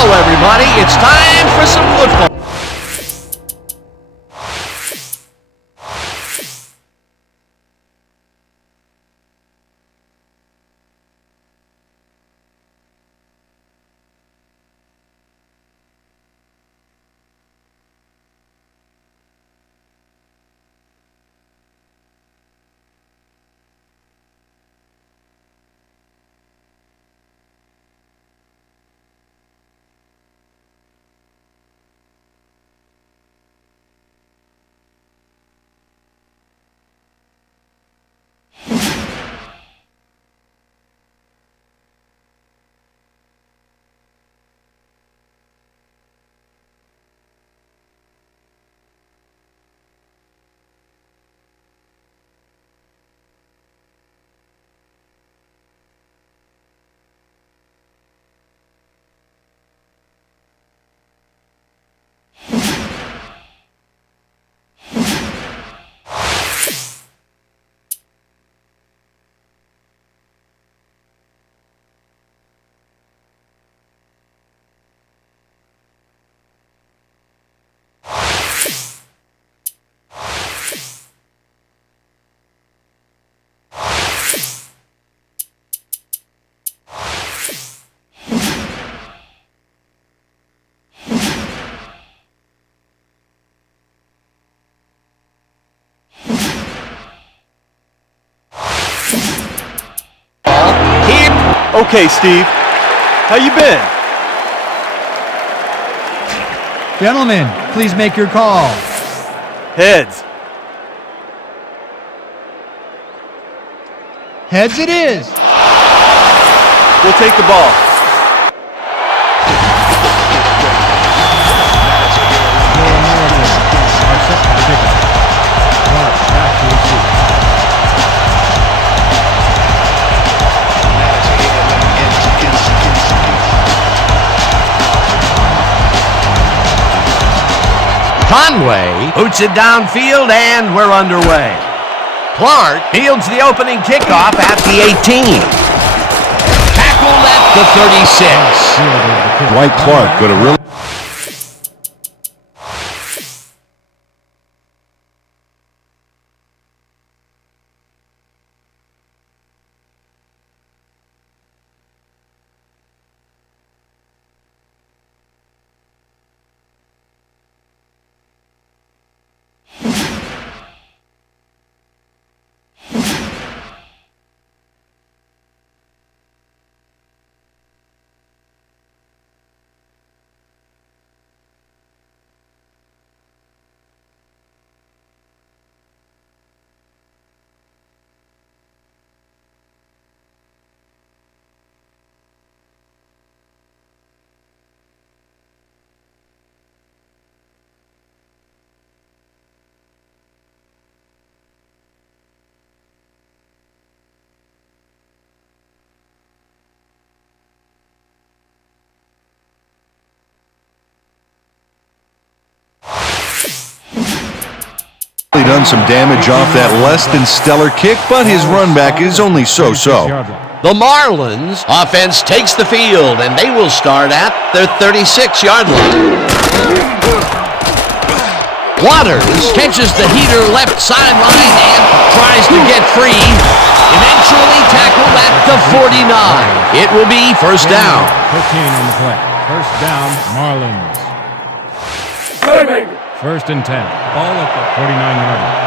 Hello, everybody. It's time for some football. Okay, Steve. How you been? Gentlemen, please make your call. Heads. Heads it is. We'll take the ball. Conway boots it downfield, and we're underway. Clark fields the opening kickoff at the 18. Tackled at the 36. Dwight Clark got a really... done some damage off that less than stellar kick, but his run back is only so-so. The Marlins offense takes the field, and they will start at their 36-yard line. Waters catches the heater left sideline and tries to get free. Eventually tackled at the 49. It will be first down. 15 on the play. First down, Marlins. First and 10. Ball at the 49-yard line.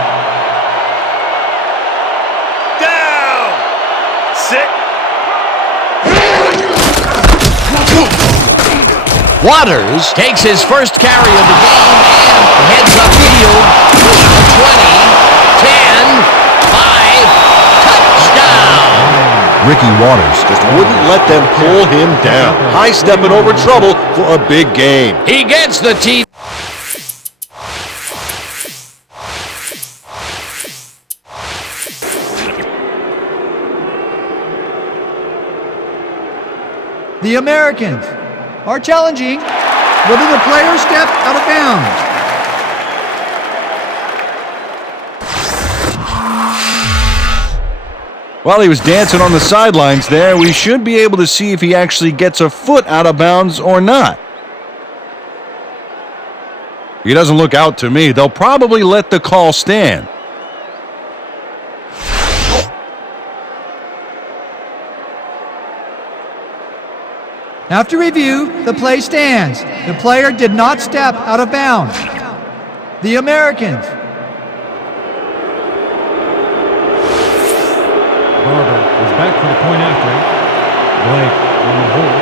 Down! Sit. Waters takes his first carry of the game and heads upfield. The 20, 10, 5, touchdown! Ricky Waters just wouldn't let them pull him down. High stepping over trouble for a big game. He gets the tee. The Americans are challenging whether the player stepped out of bounds. While he was dancing on the sidelines there, we should be able to see if he actually gets a foot out of bounds or not. He doesn't look out to me. They'll probably let the call stand. After review, the play stands. The player did not step out of bounds. The Americans. Barber is back for the point after. Blake on the hold.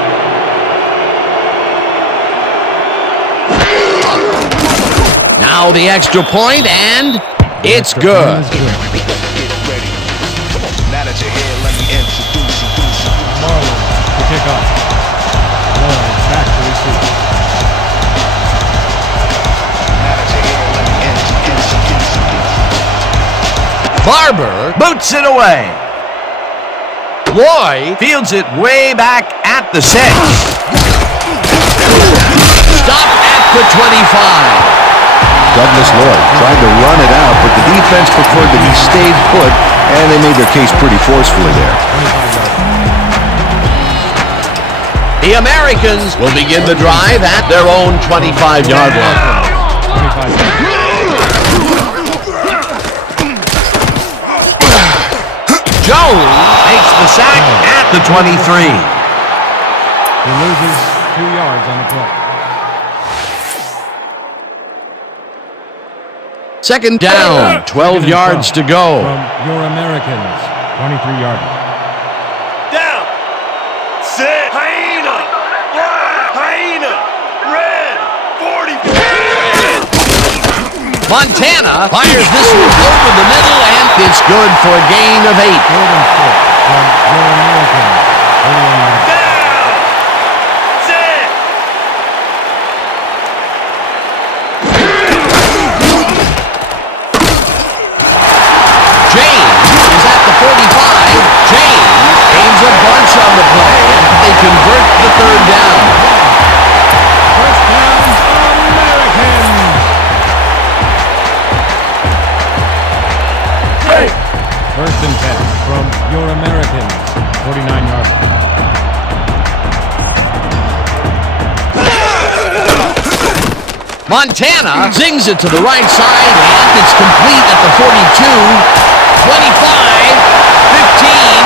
Now the extra point, and it's good. Marlins to kick off. Lloyd back to receive. Barber boots it away. Lloyd fields it way back at the 6. Stop at the 25. Douglas Lloyd tried to run it out, but the defense preferred that he stayed put, and they made their case pretty forcefully there. The Americans will begin the drive at their own 25-yard line. 25 yards. Jones makes the sack at the 23. He loses 2 yards on the play. Second down, 12 yards to go. From your Americans, 23-yard. Down. Sit. Hyena. Black. Hyena. Red. 40. Montana fires this one over the middle, and it's good for a gain of 8. 4th and 4 from your Americans, 31 yards. Down. Sit. James is at the 45. James gains a bunch on the play, and they convert the third down. First down, Americans. First and 10 from your Americans, 49-yard. Montana zings it to the right side, and it's complete at the 42, 25, 15.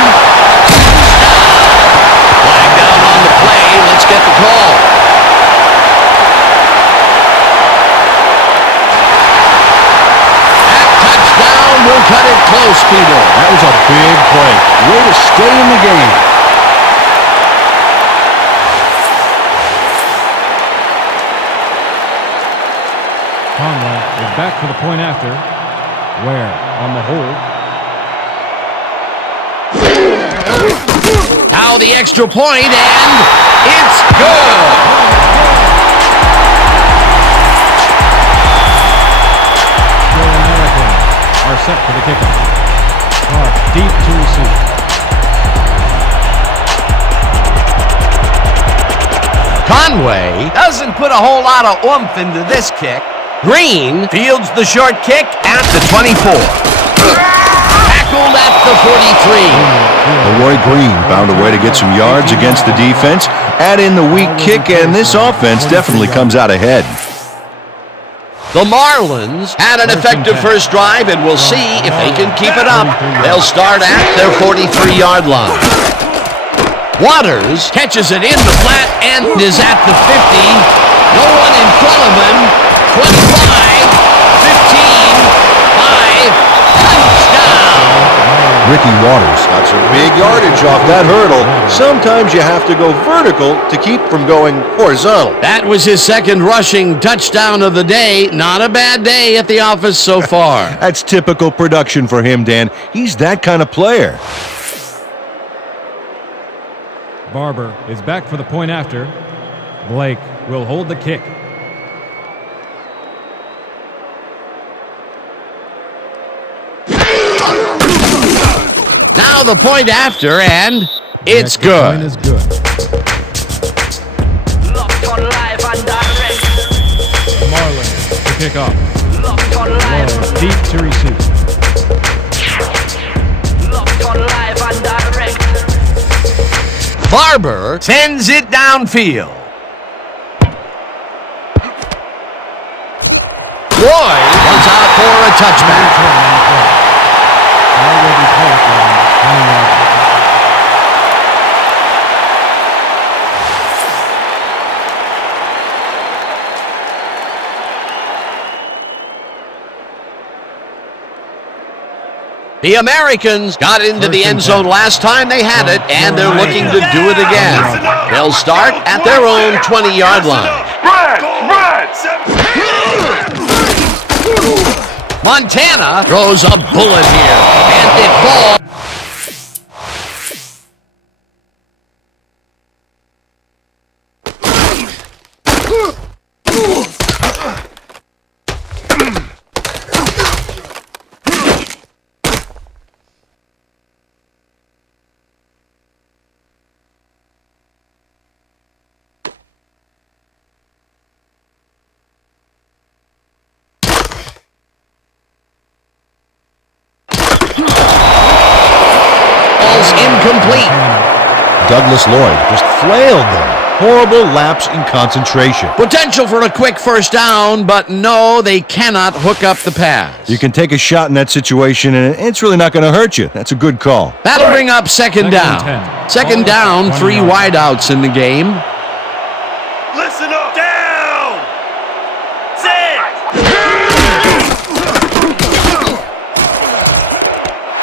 Flag down on the play. Let's get the call. That touchdown will cut it close, Peter. That was a big play. Way to stay in the game. Conway is back for the point after. Ware on the hold. Now the extra point, and it's good. Your Americans are set for the kickoff. Clark deep to receive. Conway doesn't put a whole lot of oomph into this kick. Green fields the short kick at the 24. Tackled at the 43. Leroy Green found a way to get some yards against the defense. Add in the weak kick, and this offense definitely comes out ahead. The Marlins had an effective first drive, and we'll see if they can keep it up. They'll start at their 43-yard line. Waters catches it in the flat and is at the 50. No one in front of him. 25, 15, 5, touchdown. Ricky Waters got some big yardage off that hurdle. Sometimes you have to go vertical to keep from going horizontal. That was his second rushing touchdown of the day. Not a bad day at the office so far. That's typical production for him, Dan. He's that kind of player. Barber is back for the point after. Blake will hold the kick. Now the point after, and it's The extra point good. is good. Marlins to kick off. Lloyd deep to receive. Barber sends it downfield. Lloyd runs out for a touchback. The Americans got into the end zone last time they had it, and they're looking to do it again. They'll start at their own 20-yard line. Montana throws a bullet here, and it falls. Incomplete. Douglas Lloyd just flailed them. Horrible lapse in concentration. Potential for a quick first down, but no, they cannot hook up the pass. You can take a shot in that situation, and it's really not going to hurt you. That's a good call. That'll bring up second down. Second down, 3 wideouts in the game. Listen up. Down. Set.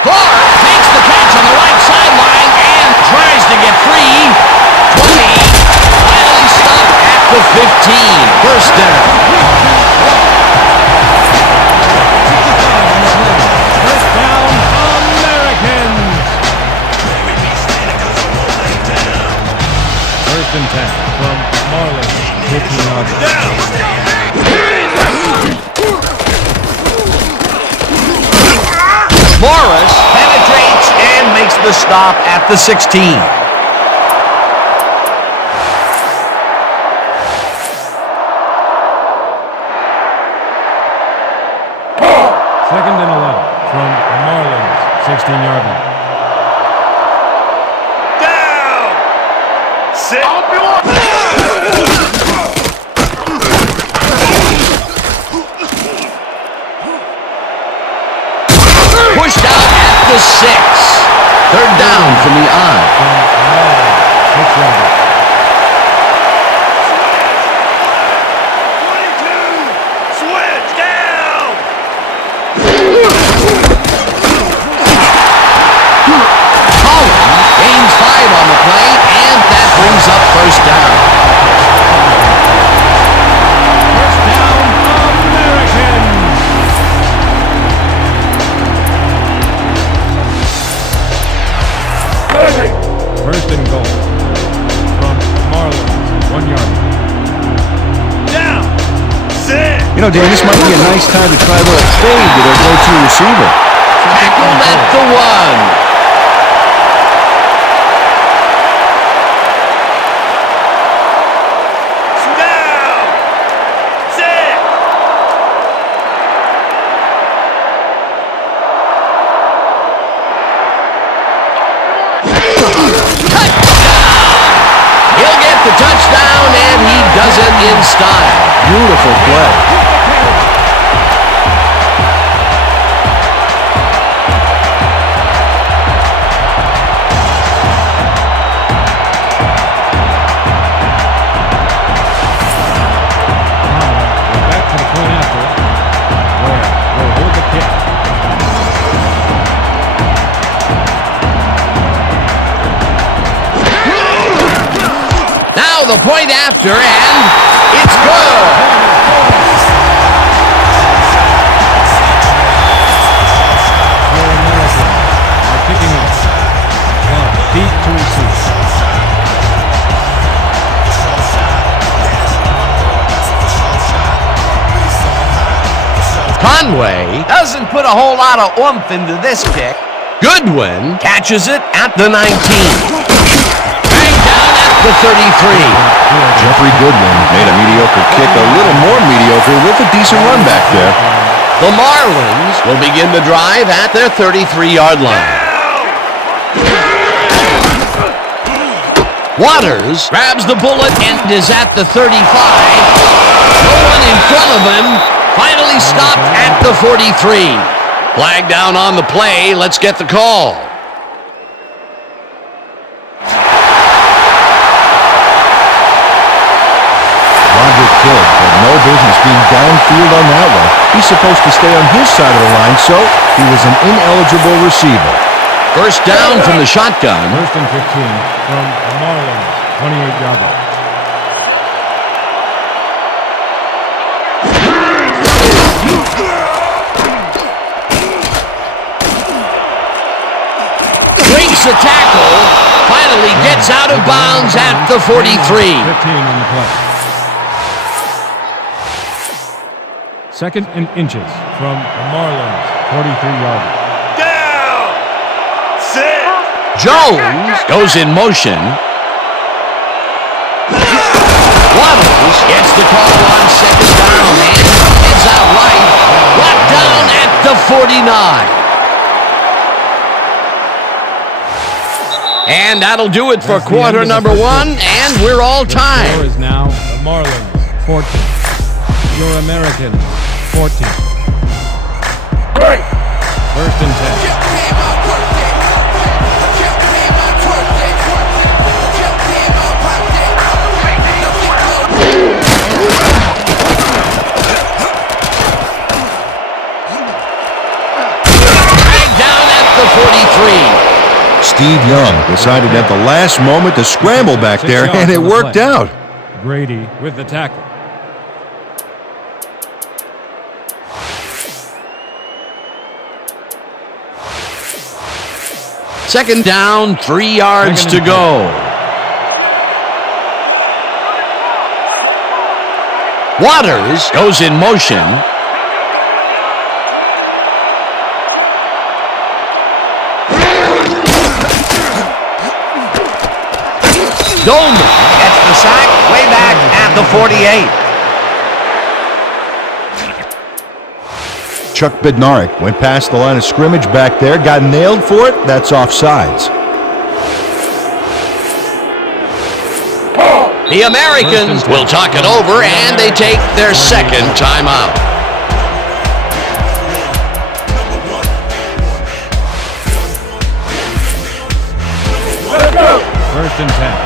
Clark makes the catch on the right sideline and tries to get free. 20. Finally stopped at the 15. First down. First down, Americans. First and 10 from Marlin. 15 yards. Morris penetrates and makes the stop at the 16. Second and 11 from Marlin's 16-yard line. Down. Set. Pushed out at the 6. Third down from the eye. From Marlin, 6 yards. 22. Switch. Down. Collins gains 5 on the play, and that brings up first down. First down, Americans. First and goal from Marlin's 1 yard. Down. Set. You know, Dan, this might be a nice time to try a little fade to their go-to receiver. Tackled at the 1. Down. Set. He'll get the touchdown, and he does it in style. Beautiful play. Back to the point after, where we'll hold the kick. Now the point after, and it's good. The Americans are kicking off from deep to receive. Conway doesn't put a whole lot of oomph into this kick. Goodwin catches it at the 19. Bang down at the 33. Jeffrey Goodwin made a mediocre kick a little more mediocre with a decent run back there. The Marlins will begin the drive at their 33-yard line. Waters grabs the bullet and is at the 35. No one in front of him. Finally stopped at the 43. Flag down on the play. Let's get the call. Kid had no business being downfield on that one. He's supposed to stay on his side of the line, so he was an ineligible receiver. First down from the shotgun. First and 15 from the Marlins, 28-yard line. Breaks the tackle. Finally gets out of bounds at the 43. 15 on the play. Second and inches from the Marlins, 43-yard line. Down. Sit. Jones goes in motion. Waters gets the call on second down and is out right. Brought down at the 49. And that'll do it for quarter number one, and we're all The tied. score is now the Marlins, 14. Your American, 14. First and 10. Dragged down at the 43. Steve Young decided at the last moment to scramble back there, and it worked out. Grady with the tackle. Second down, 3 yards to Second and go. Waters goes in motion. Dolman gets the sack way back at the 48. Chuck Bednarik went past the line of scrimmage back there, got nailed for it. That's offsides. The Americans will talk it over, and they take their second timeout. First and 10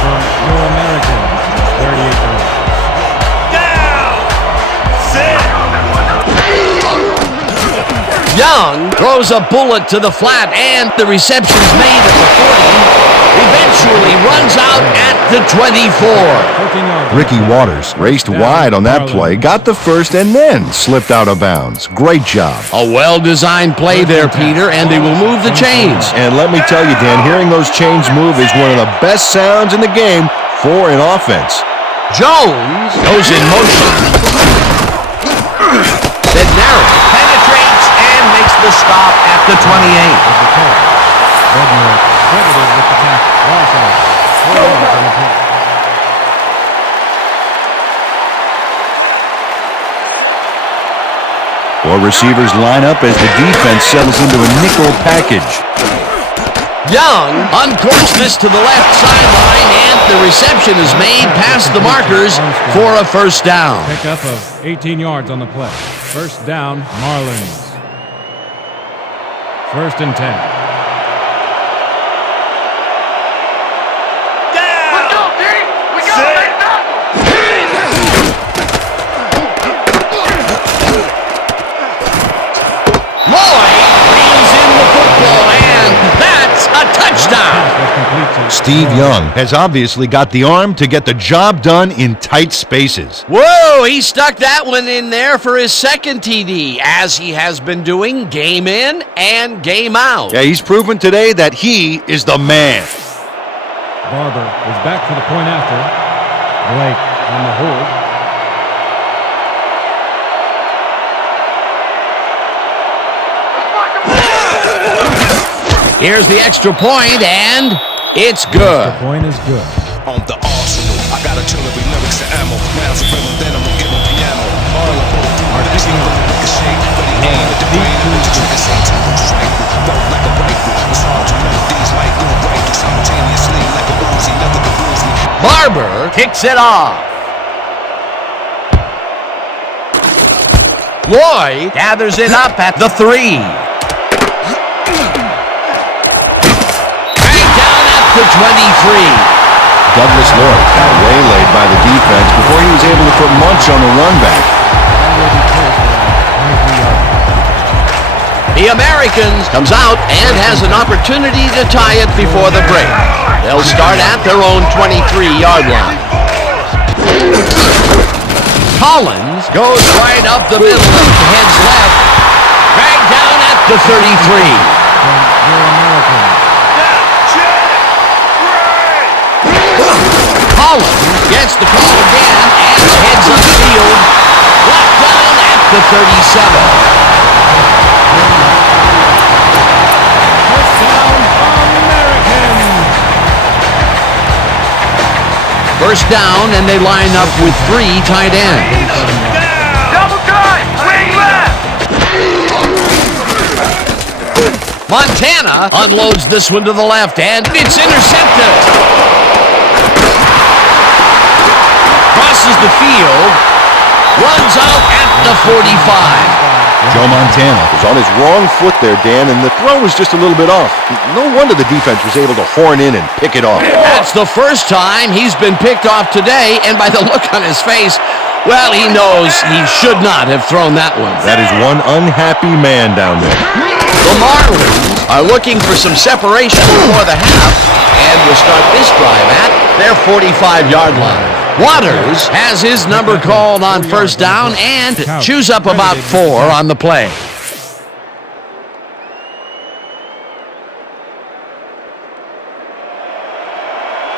from your American, 38-yard line. Down. Sit. Young throws a bullet to the flat, and the reception's made at the 40. Eventually runs out at the 24. 14-yard line. Ricky Waters raced wide on that play, got the first, and then slipped out of bounds. Great job. A well-designed play there, Peter, and they will move the chains. And let me tell you, Dan, hearing those chains move is one of the best sounds in the game for an offense. Jones goes in motion. Bednarik penetrates and makes the stop at the 28. Bednarik credited with the tackle. Loss of 4 yards on the play. Four receivers line up as the defense settles into a nickel package. Young uncorks this to the left sideline, and the reception is made past the markers for a first down. Pickup of 18 yards on the play. First down, Marlins. First and 10. Steve Young has obviously got the arm to get the job done in tight spaces. Whoa, he stuck that one in there for his second TD, as he has been doing game in and game out. Yeah, he's proven today that he is the man. Barber is back for the point after. Blake on the hold. Here's the extra point, and it's good. The point is good. On the arsenal, I got artillery, lyrics, and ammo. Rounds of rhythm, then I'm gonna give 'em piano. Barlow pulled through, best of the ricochet. But he aimed at the brain with the trigger, same time with rifle. Felt like a rifle. It's hard to know these like doing right simultaneously like a Uzi. Never Barber kicks it off. Lloyd gathers it up at the 3. Dragged down at the 23. Douglas Lloyd got waylaid by the defense before he was able to put Munch on the run back. The Americans comes out and has an opportunity to tie it before the break. They'll start at their own 23-yard line. Collins goes right up the middle and heads left. Dragged down at the 33. Collins gets the call again and heads upfield. Brought down at the 37. First down, and they line up with 3 tight ends. Double time! Wing left! Montana unloads this one to the left, and it's intercepted. Crosses the field, runs out at the 45. Joe Montana was on his wrong foot there, Dan, and the throw was just a little bit off. No wonder the defense was able to horn in and pick it off. That's the first time he's been picked off today, and by the look on his face, well, he knows he should not have thrown that one. That is one unhappy man down there. The Marlins are looking for some separation before the half, and will start this drive at their 45-yard line. Waters has his number called on first down and chews up about 4 on the play.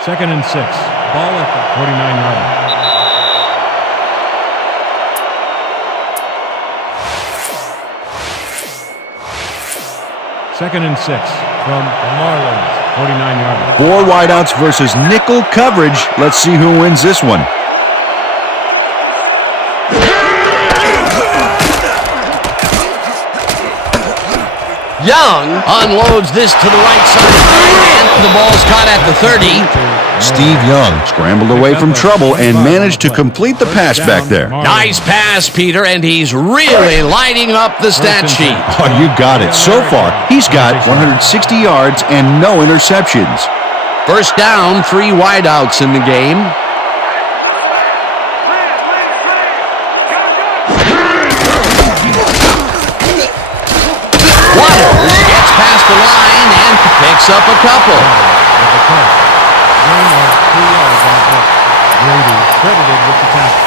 Second and 6. Ball at the 49-yard line. Second and 6 from the Marlins, 49-yard line. 4 wideouts versus nickel coverage. Let's see who wins this one. Young unloads this to the right sideline, and the ball's caught at the 30. Steve Young scrambled away from trouble and managed to complete the pass back there. Nice pass, Peter, and he's really lighting up the stat sheet. Oh, you got it. So far, he's got 160 yards and no interceptions. First down, 3 wideouts in the game. Waters gets past the line and picks up a couple. Gain of 2 yards on the play. Grady credited with the tackle.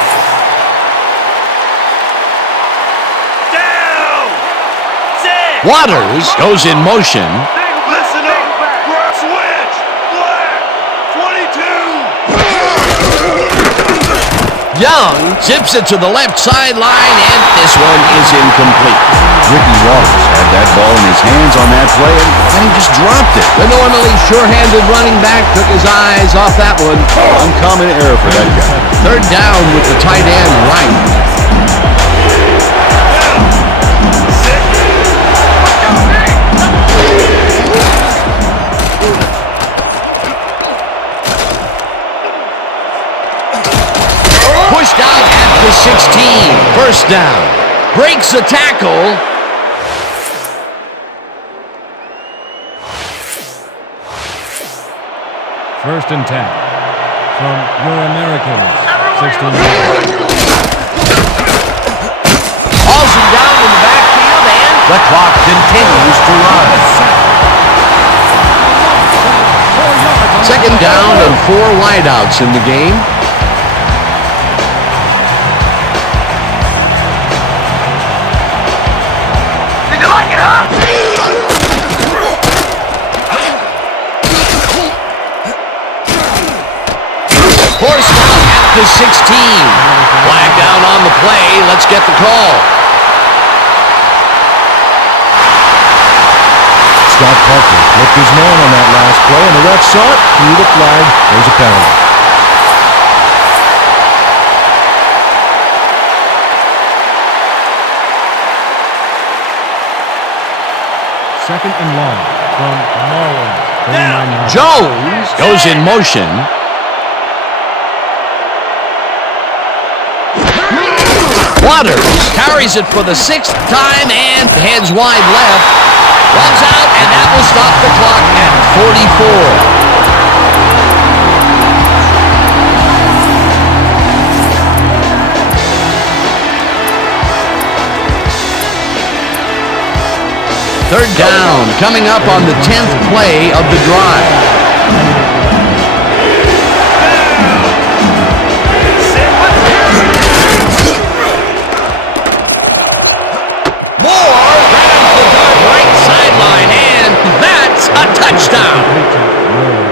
Down! Sit! Waters goes in motion. Listen up! Switch! Black! 22! Young zips it to the left sideline, and this one is incomplete. Ricky Waters had that ball in his hands on that play, and he just dropped it. The normally sure-handed running back took his eyes off that one. Uncommon error for that guy. Third down with the tight end right. Pushed out at the 16. First down. Breaks the tackle. First and 10 from your Americans, 16 yards. Hauls him down in the backfield, and the clock continues to run. Second down and 4 wideouts in the game. Did you like it, huh? Forced out at the 16. Flag down on the play. Let's get the call. Scott Parker flipped his man on that last play, and the ref saw it, threw the flag. There's a penalty. Second and long from the Marlins, 39 yards. Jones goes in motion. Waters carries it for the 6th time and heads wide left. Runs out, and that will stop the clock at 44. Third down, coming up on the 10th play of the drive. Moore grabs the dart right sideline, and that's a touchdown.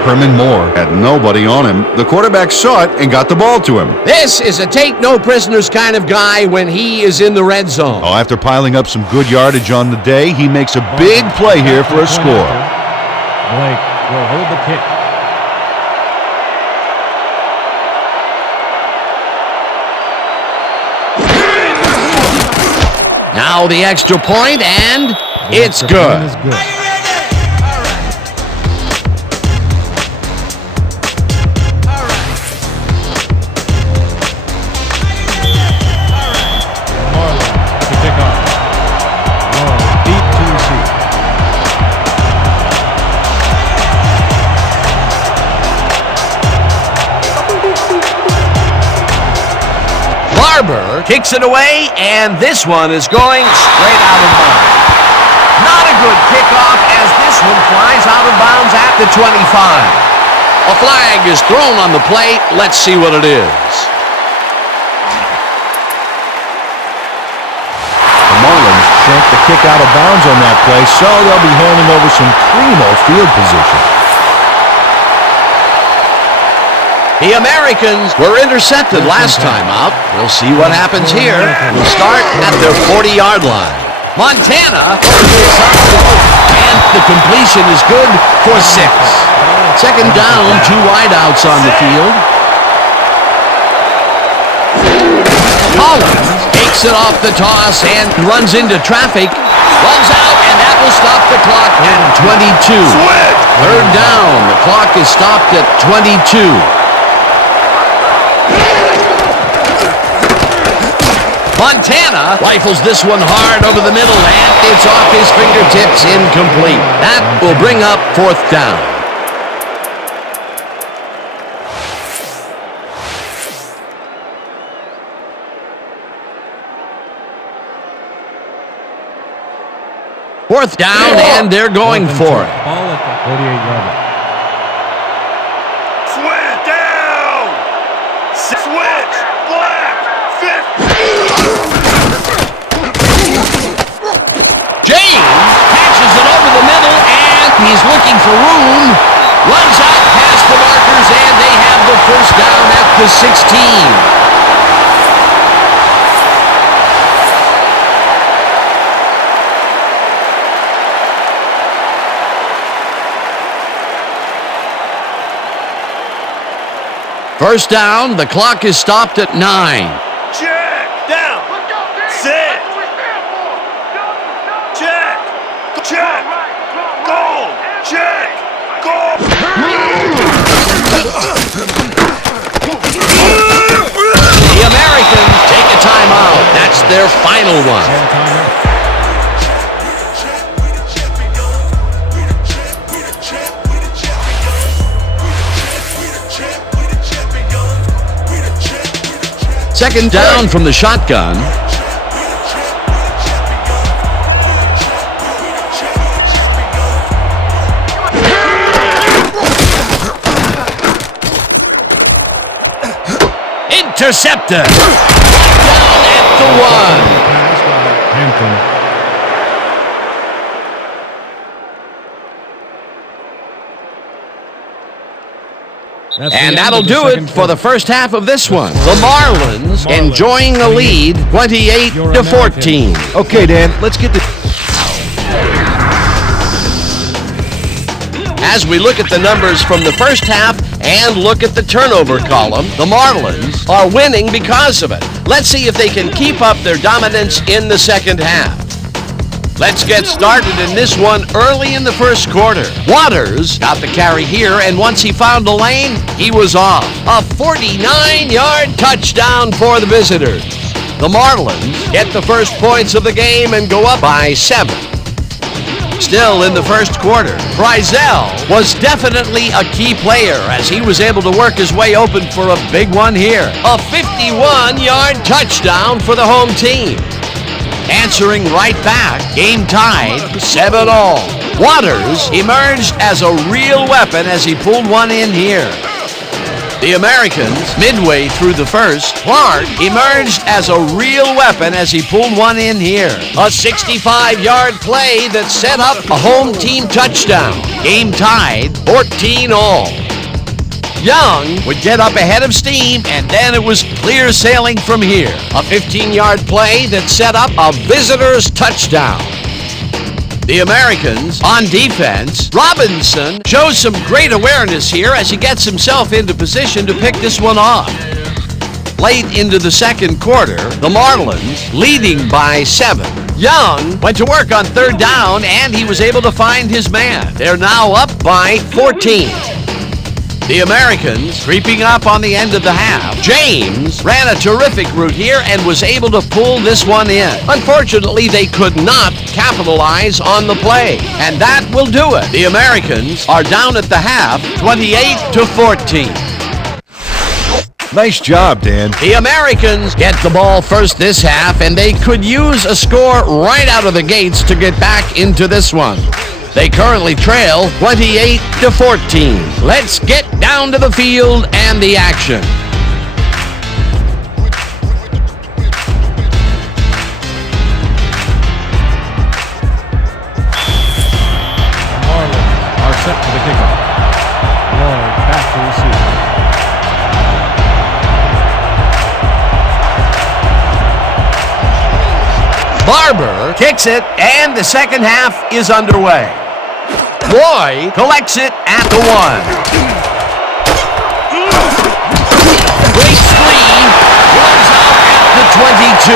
Herman Moore had nobody on him. The quarterback saw it and got the ball to him. This is a take-no-prisoners kind of guy when he is in the red zone. Oh, after piling up some good yardage on the day, he makes a big play here for a score. Blake will hold the kick. Now the extra point, and it's good. Is good. Kicks it away, and this one is going straight out of bounds. Not a good kickoff as this one flies out of bounds at the 25. A flag is thrown on the play. Let's see what it is. The Marlins shanked the kick out of bounds on that play, so they'll be handing over some primo field position. The Americans were intercepted last time out. We'll see what happens here. We'll start at their 40-yard line. Montanya goes up and the completion is good for 6. Second down, 2 wideouts on the field. Collins takes it off the toss and runs into traffic. Runs out, and that will stop the clock at 22. Third down, the clock is stopped at 22. Montanya rifles this one hard over the middle, and it's off his fingertips, incomplete. That will bring up 4th down. Fourth down, and they're going for it. Ball at the 48-yard line. Switch down! Switch! Black! 50! James patches it over the middle, and he's looking for room. Runs out past the markers, and they have the first down at the 16. First down, the clock is stopped at 9. Check! Down! Sit! Check! Check! Goal! Check! Goal! The Americans take a timeout. That's their final one. Second down from the shotgun. Intercepted. Down at the 1. Pass by Hampton. And that'll do it for the first half of this one. The Marlins enjoying the lead, 28-14. Okay, Dan, let's get the... As we look at the numbers from the first half and look at the turnover column, the Marlins are winning because of it. Let's see if they can keep up their dominance in the second half. Let's get started in this one early in the first quarter. Waters got the carry here, and once he found the lane, he was off. A 49-yard touchdown for the visitors. The Marlins get the first points of the game and go up by 7. Still in the first quarter, Frizzell was definitely a key player as he was able to work his way open for a big one here. A 51-yard touchdown for the home team. Answering right back, game tied 7-all. Waters emerged as a real weapon as he pulled one in here. The Americans, midway through the first, Clark emerged as a real weapon as he pulled one in here. A 65-yard play that set up a home team touchdown. Game tied 14-all. Young would get up ahead of steam, and then it was clear sailing from here. A 15-yard play that set up a visitor's touchdown. The Americans on defense, Robinson shows some great awareness here as he gets himself into position to pick this one off. Late into the second quarter, the Marlins leading by 7. Young went to work on third down and he was able to find his man. They're now up by 14. The Americans creeping up on the end of the half. James ran a terrific route here and was able to pull this one in. Unfortunately, they could not capitalize on the play, and that will do it. The Americans are down at the half, 28-14. Nice job, Dan. The Americans get the ball first this half, and they could use a score right out of the gates to get back into this one. They currently trail 28-14. Let's get down to the field and the action. Marlins are set for the kickoff. Lloyd back to receive. Barber kicks it, and the second half is underway. Roy collects it at the 1. Great screen, runs out at the 22.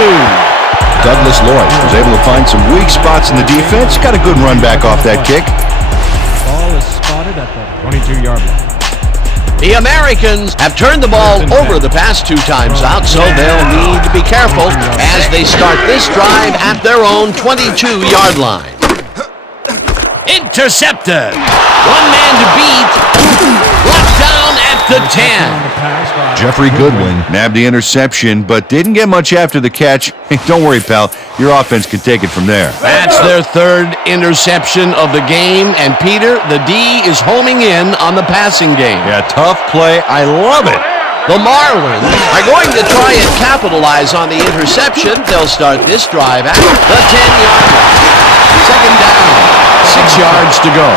Douglas Lloyd was able to find some weak spots in the defense. Got a good run back off that kick. Ball is spotted at the 22-yard line. The Americans have turned the ball over the past 2 times out, so they'll need to be careful as they start this drive at their own 22-yard line. Intercepted. One man to beat. Brought down at the 10. Jeffrey Goodwin nabbed the interception, but didn't get much after the catch. Hey, don't worry, pal. Your offense can take it from there. That's their 3rd interception of the game, and Peter, the D, is homing in on the passing game. Yeah, tough play. I love it. The Marlins are going to try and capitalize on the interception. They'll start this drive at the 10-yard line. Second down. 6 yards to go.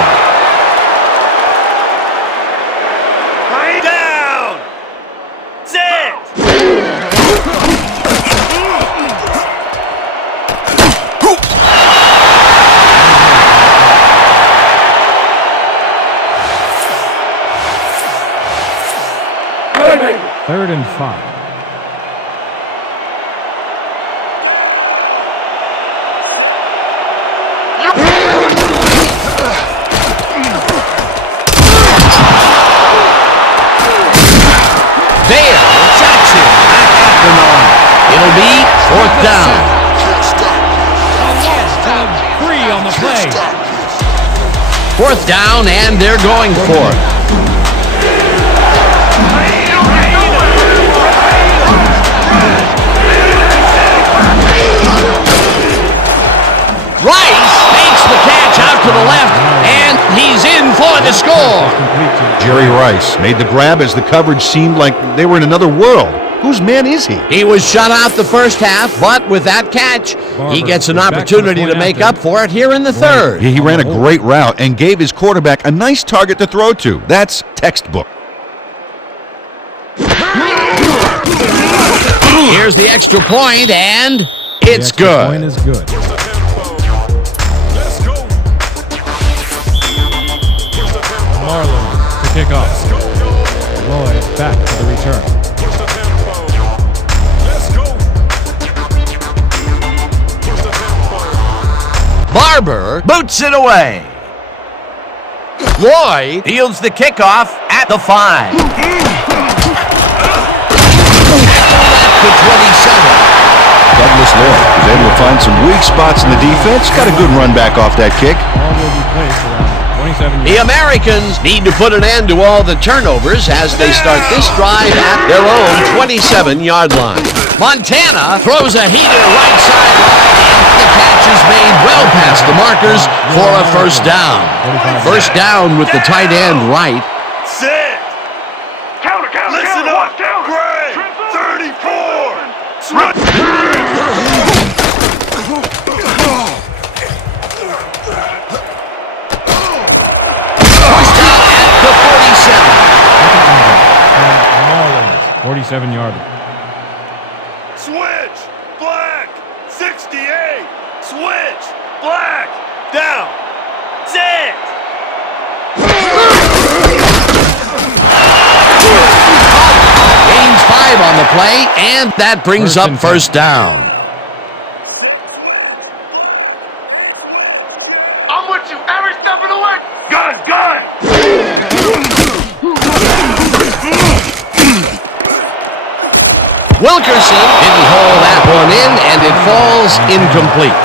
Lay down. Sit. Third and 5. It'll be 4th down. 3 on the play. 4th down, and they're going for it. Rice makes the catch out to the left, and he's in for the score. Jerry Rice made the grab as the coverage seemed like they were in another world. Whose man is he? He was shut out the first half, but with that catch, he gets an opportunity to make up for it here in the 3rd. He ran a great route and gave his quarterback a nice target to throw to. That's textbook. Here's the extra point, and it's good. Point is good. Marlins to kick off. Lloyd back for the return. Barber boots it away. Lloyd fields the kickoff at the 5. At the 27. Chris Lloyd was able to find some weak spots in the defense. Got a good run back off that kick. Ball will be placed around 27 The yards. Americans need to put an end to all the turnovers as they start this drive at their own 27-yard line. Montana throws a heater right sideline, and the catch is made well past the markers for a first down. First down with the tight end right. Sit. Listen up. Gray. 34. Switch. First down at the 47. 47-yarder. Switch. Black. 68. Switch. Black. Down. Sit. Gains 5 on the play, and that brings First up and first down. I'm with you every step of the way. Gun. Wilkerson didn't haul that one in, and it falls incomplete.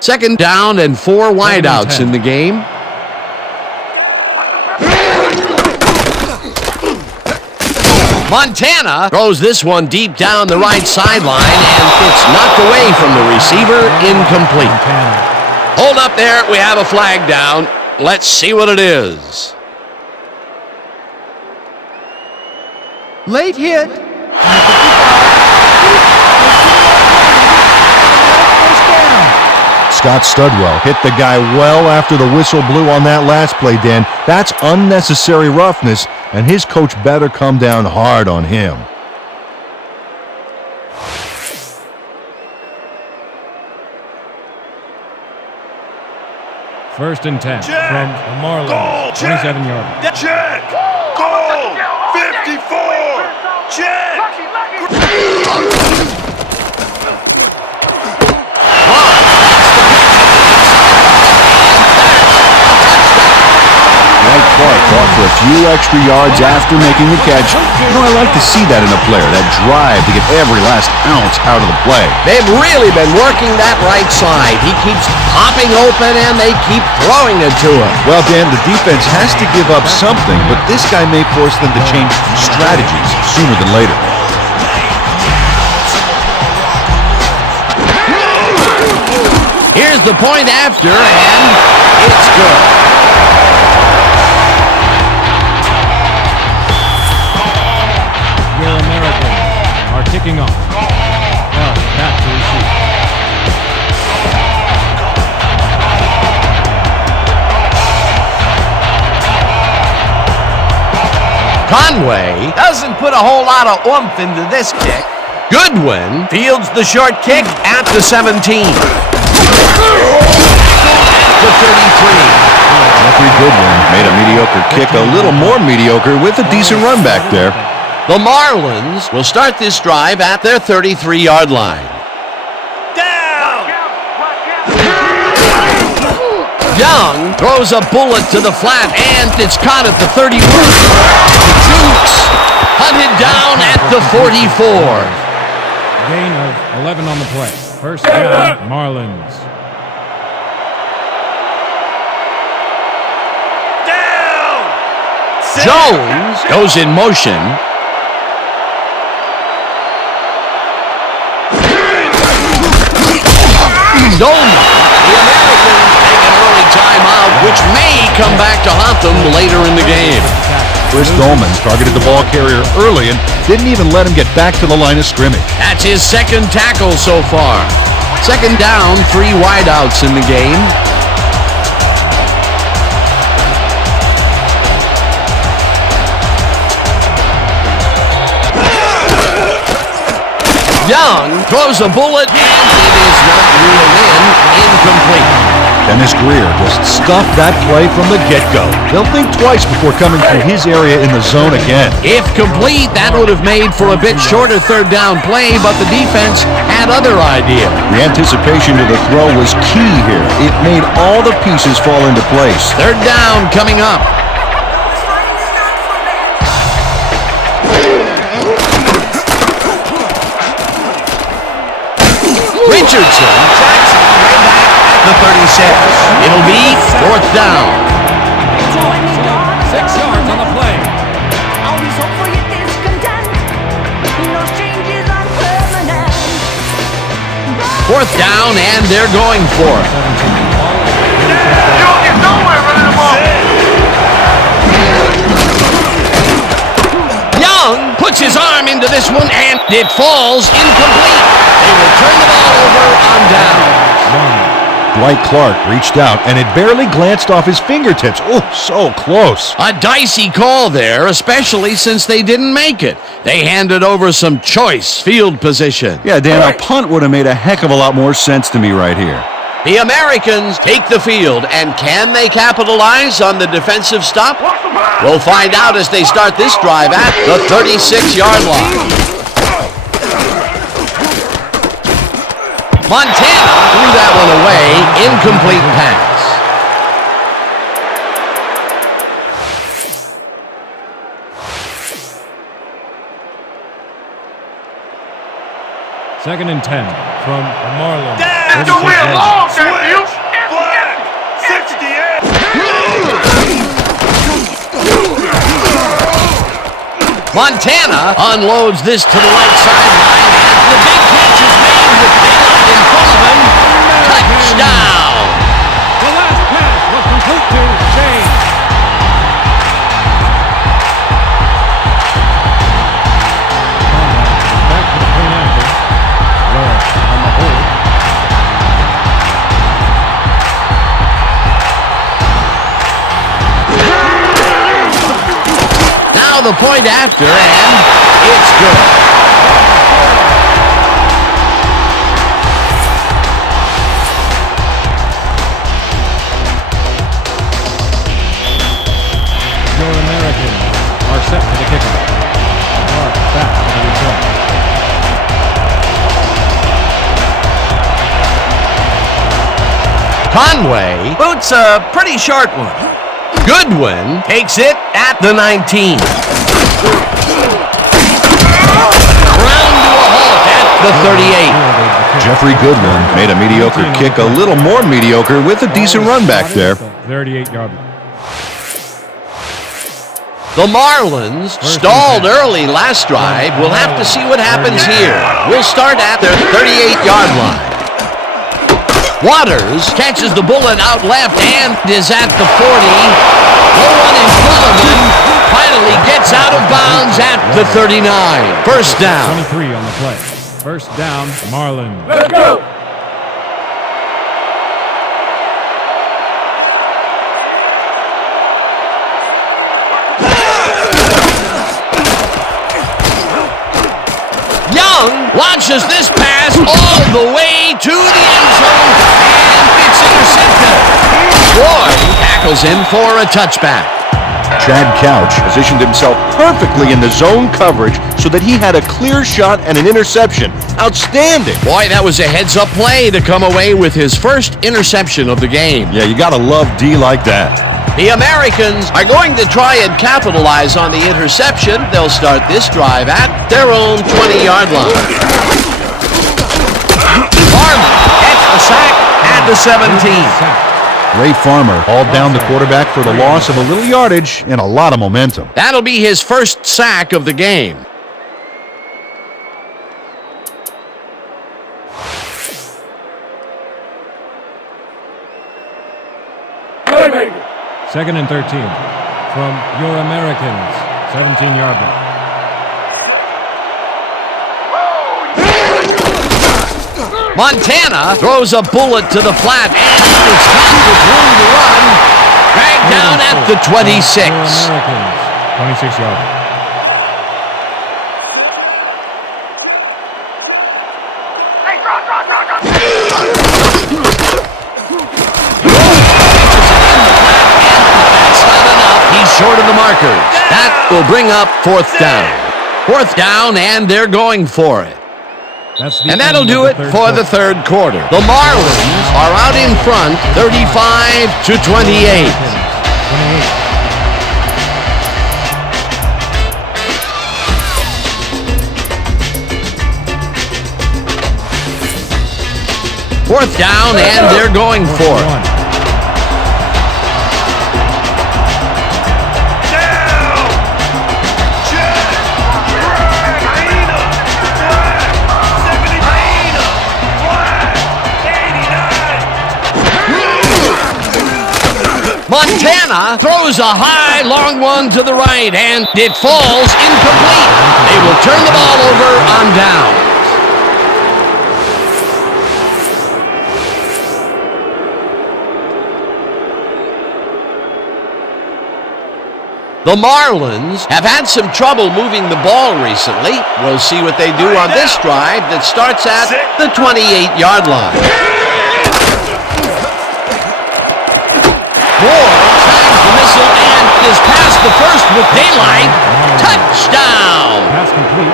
Second down and 4 wideouts in the game. Montana throws this one deep down the right sideline, and it's knocked away from the receiver, incomplete. Hold up there, we have a flag down. Let's see what it is. Late hit. First down. Scott Studwell hit the guy well after the whistle blew on that last play, Dan. That's unnecessary roughness, and his coach better come down hard on him. First and 10 Check. from the Marlins. Goal. 27-yarder. Check. Goal. 54. Check. Mike Clark fought for a few extra yards after making the catch. I like to see that in a player, that drive to get every last ounce out of the play. They've really been working that right side. He keeps popping open, and they keep throwing it to him. Well, Dan, the defense has to give up something, but this guy may force them to change strategies sooner than later. Here's the point after, and it's good. Your Americans are kicking off. Back to receive. Conway doesn't put a whole lot of oomph into this kick. Goodwin fields the short kick at the 17. The 33. Jeffrey Goodwin made a mediocre kick a little more mediocre with a decent run back there. The Marlins will start this drive at their 33-yard line. Down. Young throws a bullet to the flat, and it's caught at the 31. Jukes hunted down at the 44. Gain of 11 on the play. First down, Marlins. Down. Jones goes in motion. Dolman, the Americans take an early timeout, which may come back to haunt them later in the game. Chris Dolman targeted the ball carrier early and didn't even let him get back to the line of scrimmage. That's his second tackle so far. Second down, 3 wideouts in the game. Young throws a bullet, and it is not reeled in. Incomplete. Dennis Greer just stuffed that play from the get-go. They'll think twice before coming through his area in the zone again. If complete, that would have made for a bit shorter third down play, but the defense had other ideas. The anticipation to the throw was key here. It made all the pieces fall into place. Third down coming up. Richardson tracks him way back at the 36. It'll be fourth down. 6 yards on the play. Always hope for your discontent. No strangers are permanent. Fourth down, and they're going for it. You don't get nowhere running the ball. Young puts his arm into this one, and it falls incomplete. They will turn the ball over on down. Dwight Clark reached out, and it barely glanced off his fingertips. Oh, so close. A dicey call there, especially since they didn't make it. They handed over some choice field position. Yeah, Dan, a punt would have made a heck of a lot more sense to me right here. The Americans take the field, and can they capitalize on the defensive stop? We'll find out as they start this drive at the 36-yard line. Montana threw that one away, incomplete pass. Second and 10 from the Marlins. That's the wheel long, Matthew. Flag. 68. Montana unloads this to the right sideline, and the big catch is made with daylight in front of him. Touchdown! The last pass was complete to James. Back to the clean angle. Love on the hold. Now the point after, and it's good. Your Americans are set for the kickoff. Mark back for the return. Conway boots a pretty short one. Goodwin takes it at the 19. Ground to a halt at the 38. Jeffrey Goodwin made a mediocre kick a little more mediocre with a decent run back there. 38-yard line. The Marlins stalled early last drive. We'll have to see what happens here. We'll start at their 38-yard line. Waters catches the bullet out left and is at the 40. No one in front of him. Finally gets out of bounds at the 39. First down. 23 on the play. First down, Marlins. Let's go. Young launches this pass all the way to the end zone, and it's intercepted. Floyd tackles him for a touchback. Chad Couch positioned himself perfectly in the zone coverage so that he had a clear shot and an interception. Outstanding. Boy, that was a heads-up play to come away with his first interception of the game. Yeah, you gotta love D like that. The Americans are going to try and capitalize on the interception. They'll start this drive at their own 20-yard line. Farmer gets the sack at the 17. Ray Farmer hauled down the quarterback for the loss of a little yardage and a lot of momentum. That'll be his first sack of the game. Second and 13 from your Americans. 17-yard line. Montana throws a bullet to the flat, and it's stopped with room to run. Dragged down at the 26. Americans, 26-yard line. markers. That will bring up fourth down. Fourth down, and they're going for it. And that'll do it for the third quarter. The Marlins are out in front, 35-28. Fourth down, and they're going for it. Montana throws a high, long one to the right, and it falls incomplete. They will turn the ball over on down. The Marlins have had some trouble moving the ball recently. We'll see what they do on this drive that starts at the 28-yard line. Moore tags the missile and is past the first with daylight. Touchdown!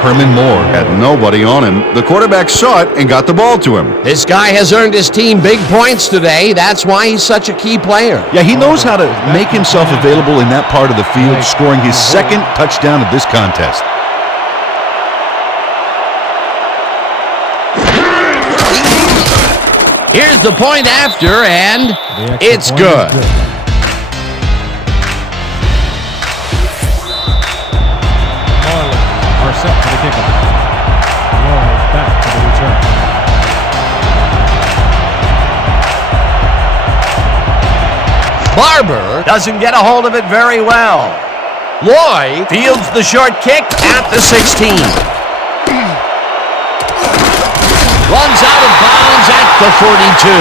Herman Moore had nobody on him. The quarterback saw it and got the ball to him. This guy has earned his team big points today. That's why he's such a key player. Yeah, he knows how to make himself available in that part of the field, scoring his second touchdown of this contest. Here's the point after, and it's good. Set for the kickoff. Lloyd back to the return. Barber doesn't get a hold of it very well. Lloyd fields the short kick at the 16. Runs out of bounds at the 42.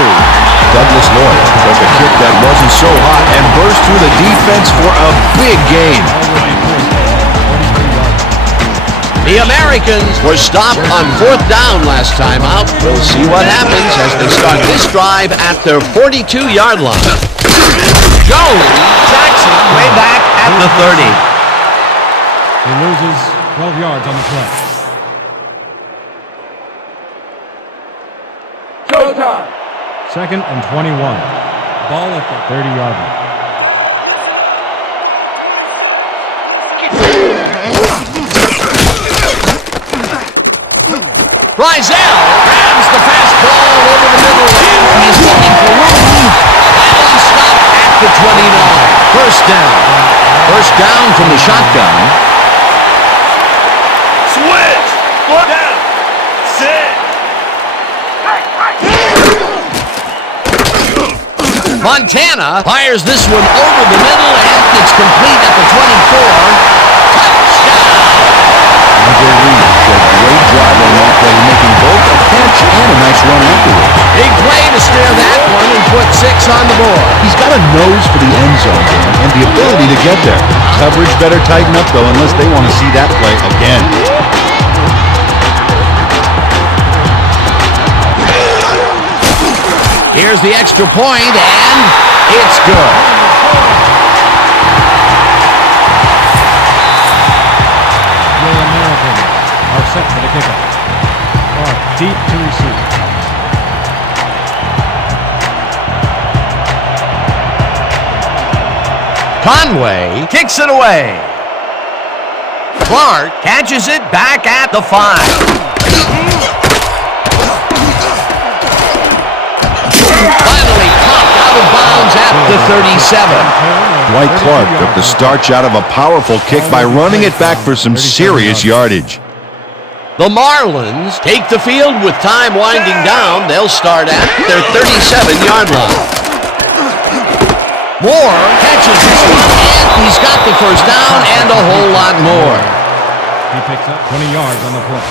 Douglas Lloyd took a kick that wasn't so hot and burst through the defense for a big gain. The Americans were stopped on fourth down last time out. We'll see what happens as they start this drive at their 42-yard line. Joe Jackson way back at the 30. He loses 12 yards on the play. Showtime. Second and 21. Ball at the 30-yard line. Frizzell grabs the fastball over the middle, and he's looking for room. Finally stopped at the 29. First down. First down from the shotgun. Switch. Look down. Sit. Montana fires this one over the middle, and it's complete at the 24. Touchdown! Andre Reed showed great drive on that play, making both a catch and a nice run afterwards. Big play to snare that one and put 6 on the board. He's got a nose for the end zone, Dan, and the ability to get there. Coverage better tighten up, though, unless they want to see that play again. Here's the extra point, and it's good. The Americans are set for the kickoff. Clark deep to receive. Conway kicks it away. Clark catches it back at the 5. Finally popped out of bounds at the 37. Dwight Clark took the starch out of a powerful kick by running it back for some serious yardage. The Marlins take the field with time winding down. They'll start at their 37-yard line. Moore catches this one, and he's got the first down and a whole lot more. He picks up 20 yards on the play.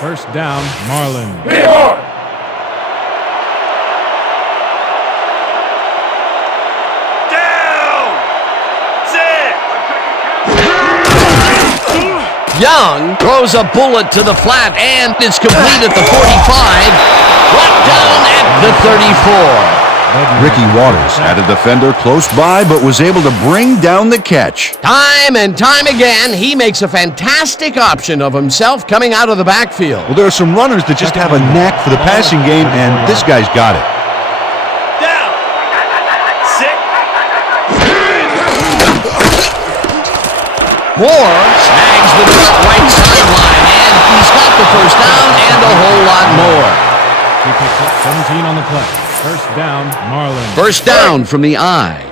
First down, Marlins. Young throws a bullet to the flat, and it's complete at the 45. Brought down at the 34. Ricky Waters had a defender close by, but was able to bring down the catch. Time and time again, he makes a fantastic option of himself coming out of the backfield. Well, there are some runners that just have a knack for the passing game, and this guy's got it. Down. 6. Moore snags the top right sideline, and he's got the first down and a whole lot more. He picks up 17 on the play. First down, Marlins. First down from the eye.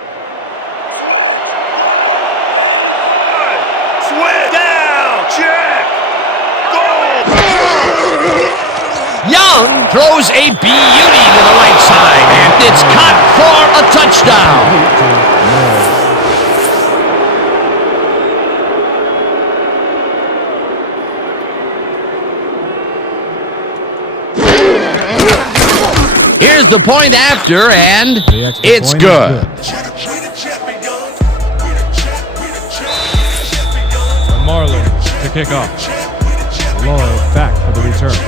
Switch. Down. Check. Goal. Young throws a beauty to the right side, and it's caught for a touchdown. Here's the point after, and it's good. The Marlins to kick off. Lloyd back for the return.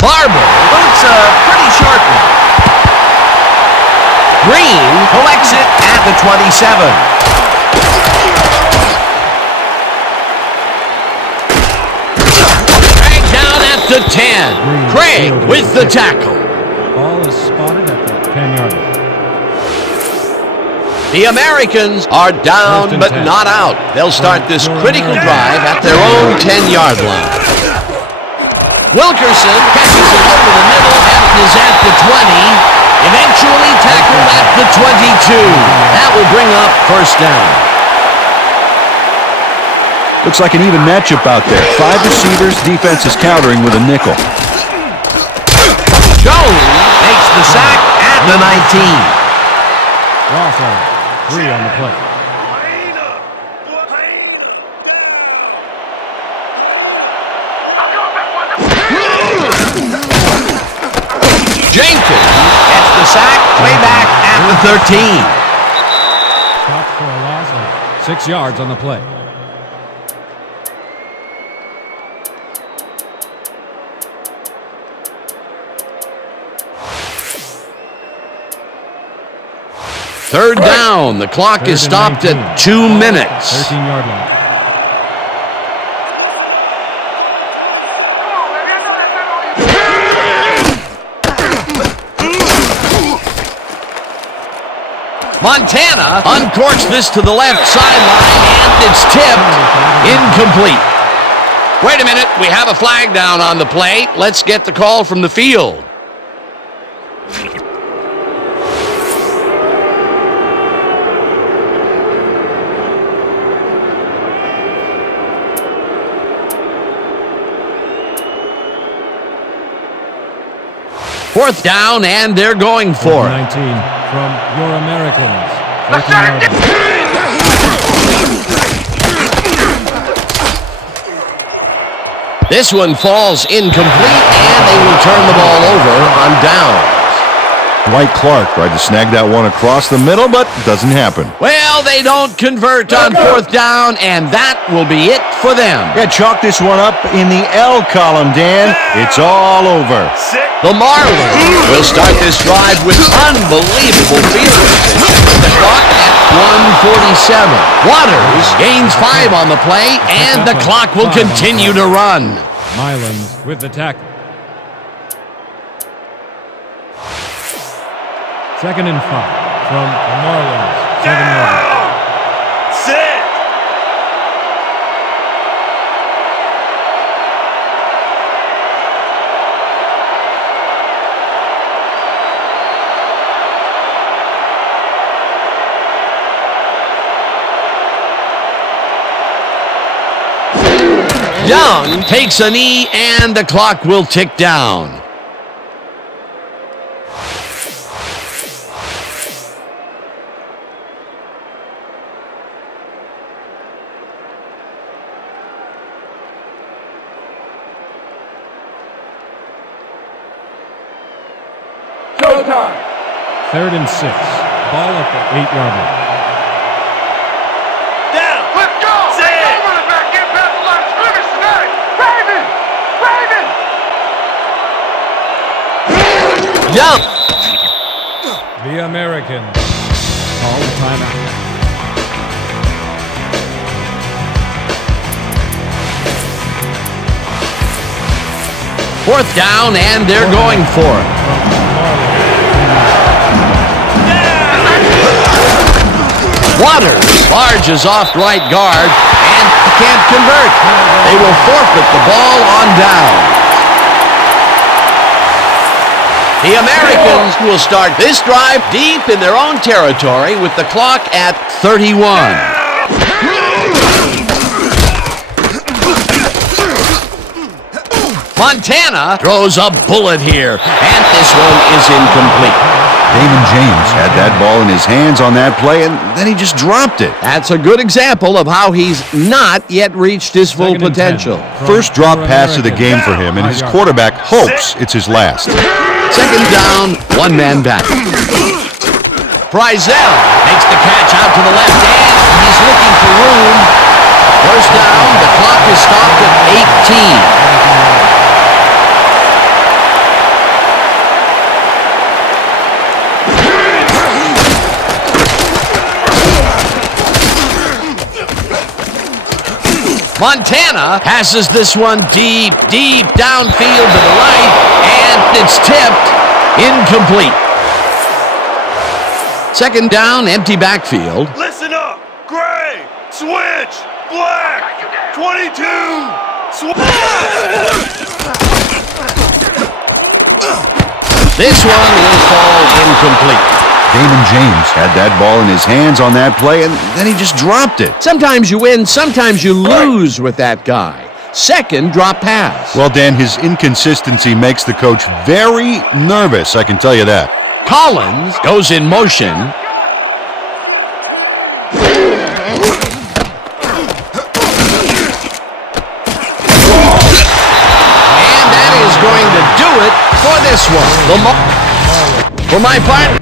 Barber boots a pretty short one. Green collects it at the 27. To 10. Craig with the tackle. Ball is spotted at the 10-yard line. The Americans are down but 10. not out. They'll start this critical drive at their own 10-yard line. Wilkerson catches it over the middle and is at the 20. Eventually tackled at the 22. That will bring up first down. Looks like an even matchup out there. 5 receivers, defense is countering with a nickel. Jones makes the sack at the 19. Rosso, 3 on the play. Jenkins gets the sack way back at the 13. Stopped for a loss of 6 yards on the play. Third down. The clock is stopped at 2 minutes. 13-yard line. Montana uncorks this to the left sideline, and it's tipped incomplete. Wait a minute. We have a flag down on the play. Let's get the call from the field. Fourth down, and they're going for it. 19 from your Americans. 14-yard line. This one falls incomplete, and they will turn the ball over on downs. Dwight Clark tried to snag that one across the middle, but it doesn't happen. Well, they don't convert on fourth down, and that will be it for them. Yeah, chalk this one up in the L column, Dan. It's all over. The Marlins will start this drive with unbelievable field position. The clock at 1:47. Waters gains 5 on the play, and the clock will continue to run. Marlins with the tackle. Second and 5 from the Marlins. 7-yard line. Sit. Young takes a knee, and the clock will tick down. Third and 6. Ball at the 8-yard line. Down. Let's go. Sit. Back in past the line of scrimmage tonight. Raven! Raven! Jump. The Americans call the timeout. Fourth down, and they're going for it. Waters barges off right guard and can't convert. They will forfeit the ball on down. The Americans will start this drive deep in their own territory with the clock at 31. Montana throws a bullet here, and this one is incomplete. Damon James had that ball in his hands on that play, and then he just dropped it. That's a good example of how he's not yet reached his full Second and 10 potential. First drop pass of the game for him, and his quarterback hopes it's his last. Second down, one man back. Frizzell makes the catch out to the left, and he's looking for room. First down, the clock is stopped at 18. Montana passes this one deep downfield to the right, and it's tipped, incomplete. Second down, empty backfield. Listen up. Gray. Switch. Black. 22. This one will fall incomplete. Damon James had that ball in his hands on that play, and then he just dropped it. Sometimes you win, sometimes you lose with that guy. Second drop pass. Well, Dan, his inconsistency makes the coach very nervous, I can tell you that. Collins goes in motion. And that is going to do it for this one. For my part.